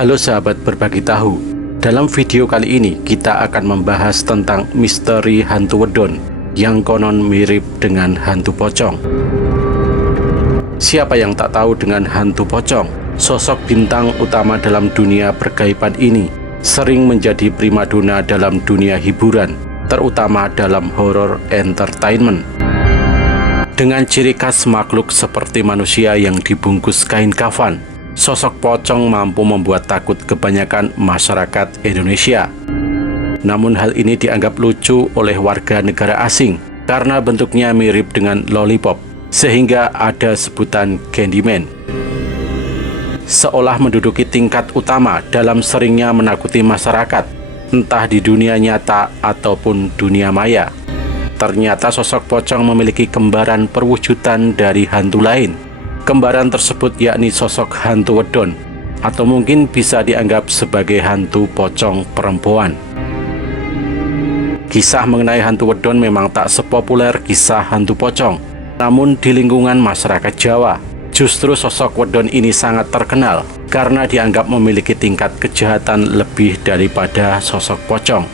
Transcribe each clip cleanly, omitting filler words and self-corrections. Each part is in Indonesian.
Halo sahabat berbagi tahu. Dalam video kali ini kita akan membahas tentang misteri hantu wedon yang konon mirip dengan hantu pocong. Siapa yang tak tahu dengan hantu pocong? Sosok bintang utama dalam dunia pergaiban ini sering menjadi primadona dalam dunia hiburan, terutama dalam horror entertainment. Dengan ciri khas makhluk seperti manusia yang dibungkus kain kafan, sosok pocong mampu membuat takut kebanyakan masyarakat Indonesia. Namun hal ini dianggap lucu oleh warga negara asing karena bentuknya mirip dengan lollipop, sehingga ada sebutan Candyman. Seolah menduduki tingkat utama dalam seringnya menakuti masyarakat, entah di dunia nyata ataupun dunia maya. Ternyata sosok pocong memiliki kembaran perwujudan dari hantu lain. Kembaran tersebut yakni sosok hantu wedon, atau mungkin bisa dianggap sebagai hantu pocong perempuan. Kisah mengenai hantu wedon memang tak sepopuler kisah hantu pocong. Namun di lingkungan masyarakat Jawa, justru sosok wedon ini sangat terkenal karena dianggap memiliki tingkat kejahatan lebih daripada sosok pocong.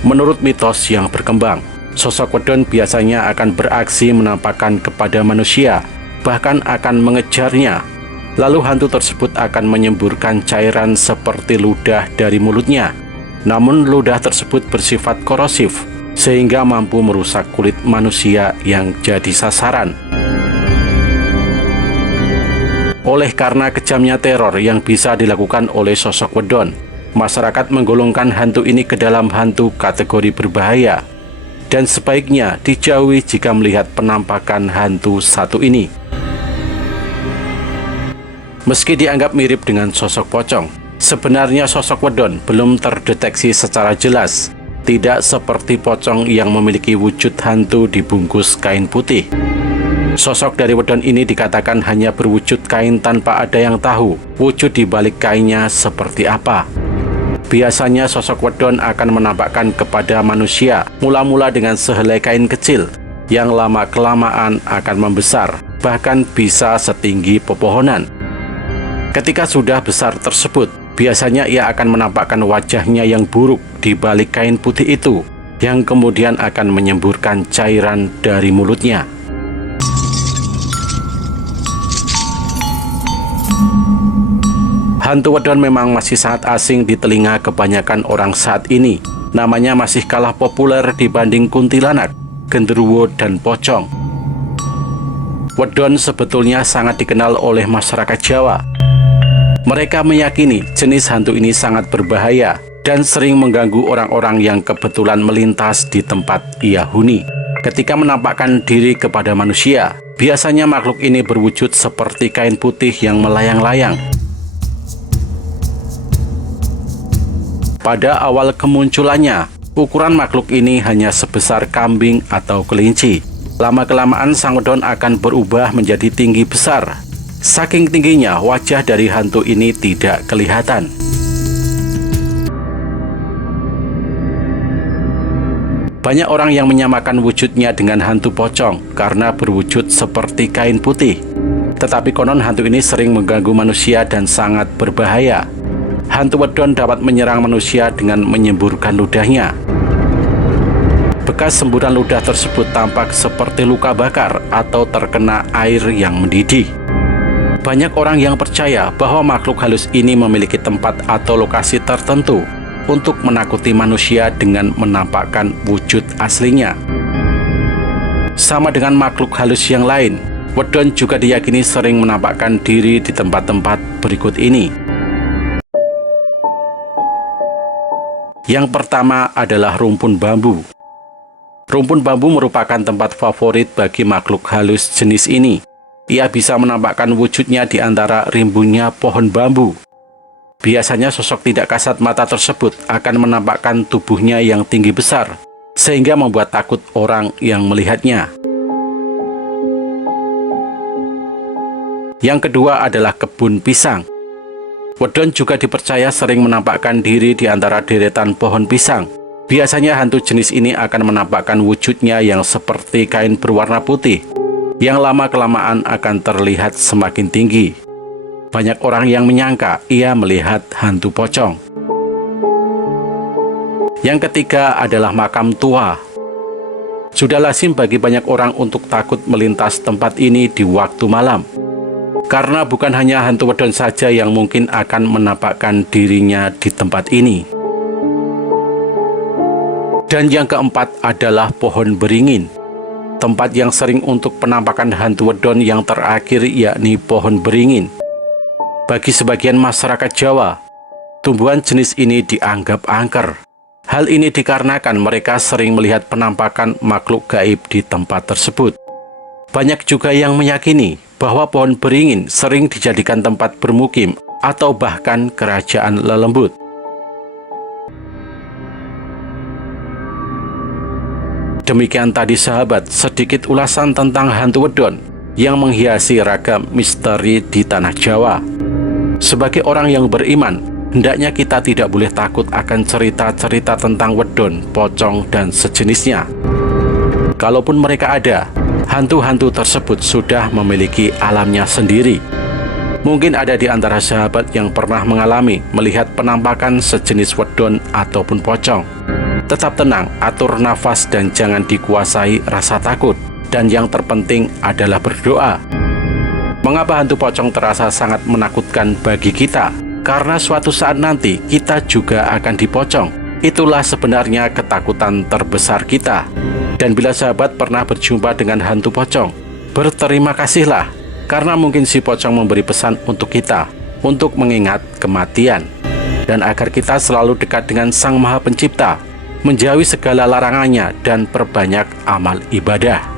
Menurut mitos yang berkembang, sosok wedon biasanya akan beraksi menampakkan kepada manusia, bahkan akan mengejarnya. Lalu hantu tersebut akan menyemburkan cairan seperti ludah dari mulutnya. Namun ludah tersebut bersifat korosif, sehingga mampu merusak kulit manusia yang jadi sasaran. Oleh karena kejamnya teror yang bisa dilakukan oleh sosok wedon, masyarakat menggolongkan hantu ini ke dalam hantu kategori berbahaya, dan sebaiknya dijauhi jika melihat penampakan hantu satu ini. Meski dianggap mirip dengan sosok pocong, sebenarnya sosok wedon belum terdeteksi secara jelas, tidak seperti pocong yang memiliki wujud hantu dibungkus kain putih. Sosok dari wedon ini dikatakan hanya berwujud kain tanpa ada yang tahu wujud di balik kainnya seperti apa. Biasanya sosok wedon akan menampakkan kepada manusia mula-mula dengan sehelai kain kecil yang lama-kelamaan akan membesar, bahkan bisa setinggi pepohonan. Ketika sudah besar tersebut, biasanya ia akan menampakkan wajahnya yang buruk di balik kain putih itu, yang kemudian akan menyemburkan cairan dari mulutnya. Hantu wedon memang masih sangat asing di telinga kebanyakan orang saat ini. Namanya masih kalah populer dibanding kuntilanak, genderuwo, dan pocong. Wedon sebetulnya sangat dikenal oleh masyarakat Jawa. Mereka meyakini jenis hantu ini sangat berbahaya dan sering mengganggu orang-orang yang kebetulan melintas di tempat ia huni. Ketika menampakkan diri kepada manusia, biasanya makhluk ini berwujud seperti kain putih yang melayang-layang. Pada awal kemunculannya, ukuran makhluk ini hanya sebesar kambing atau kelinci. Lama-kelamaan sang wedon akan berubah menjadi tinggi besar. Saking tingginya, wajah dari hantu ini tidak kelihatan. Banyak orang yang menyamakan wujudnya dengan hantu pocong karena berwujud seperti kain putih. Tetapi konon hantu ini sering mengganggu manusia dan sangat berbahaya. Hantu wedon dapat menyerang manusia dengan menyemburkan ludahnya. Bekas semburan ludah tersebut tampak seperti luka bakar atau terkena air yang mendidih. Banyak orang yang percaya bahwa makhluk halus ini memiliki tempat atau lokasi tertentu untuk menakuti manusia dengan menampakkan wujud aslinya. Sama dengan makhluk halus yang lain, wedon juga diyakini sering menampakkan diri di tempat-tempat berikut ini. Yang pertama adalah rumpun bambu. Rumpun bambu merupakan tempat favorit bagi makhluk halus jenis ini. Ia bisa menampakkan wujudnya di antara rimbunnya pohon bambu. Biasanya sosok tidak kasat mata tersebut akan menampakkan tubuhnya yang tinggi besar, sehingga membuat takut orang yang melihatnya. Yang kedua adalah kebun pisang. Wedon juga dipercaya sering menampakkan diri di antara deretan pohon pisang. Biasanya hantu jenis ini akan menampakkan wujudnya yang seperti kain berwarna putih, yang lama-kelamaan akan terlihat semakin tinggi. Banyak orang yang menyangka ia melihat hantu pocong. Yang ketiga adalah makam tua. Sudah lazim bagi banyak orang untuk takut melintas tempat ini di waktu malam. Karena bukan hanya hantu wedon saja yang mungkin akan menampakkan dirinya di tempat ini. Dan yang keempat adalah pohon beringin. Tempat yang sering untuk penampakan hantu wedon yang terakhir yakni pohon beringin. Bagi sebagian masyarakat Jawa, tumbuhan jenis ini dianggap angker. Hal ini dikarenakan mereka sering melihat penampakan makhluk gaib di tempat tersebut. Banyak juga yang meyakini bahwa pohon beringin sering dijadikan tempat bermukim atau bahkan kerajaan lelembut. Demikian tadi sahabat, sedikit ulasan tentang hantu wedon yang menghiasi ragam misteri di tanah Jawa. Sebagai orang yang beriman, hendaknya kita tidak boleh takut akan cerita-cerita tentang wedon, pocong, dan sejenisnya. Kalaupun mereka ada, hantu-hantu tersebut sudah memiliki alamnya sendiri. Mungkin ada di antara sahabat yang pernah mengalami melihat penampakan sejenis wedon ataupun pocong. Tetap tenang, atur nafas dan jangan dikuasai rasa takut. Dan yang terpenting adalah berdoa. Mengapa hantu pocong terasa sangat menakutkan bagi kita? Karena suatu saat nanti kita juga akan dipocong. Itulah sebenarnya ketakutan terbesar kita. Dan bila sahabat pernah berjumpa dengan hantu pocong, berterima kasihlah. Karena mungkin si pocong memberi pesan untuk kita, untuk mengingat kematian. Dan agar kita selalu dekat dengan Sang Maha Pencipta, menjauhi segala larangannya dan perbanyak amal ibadah.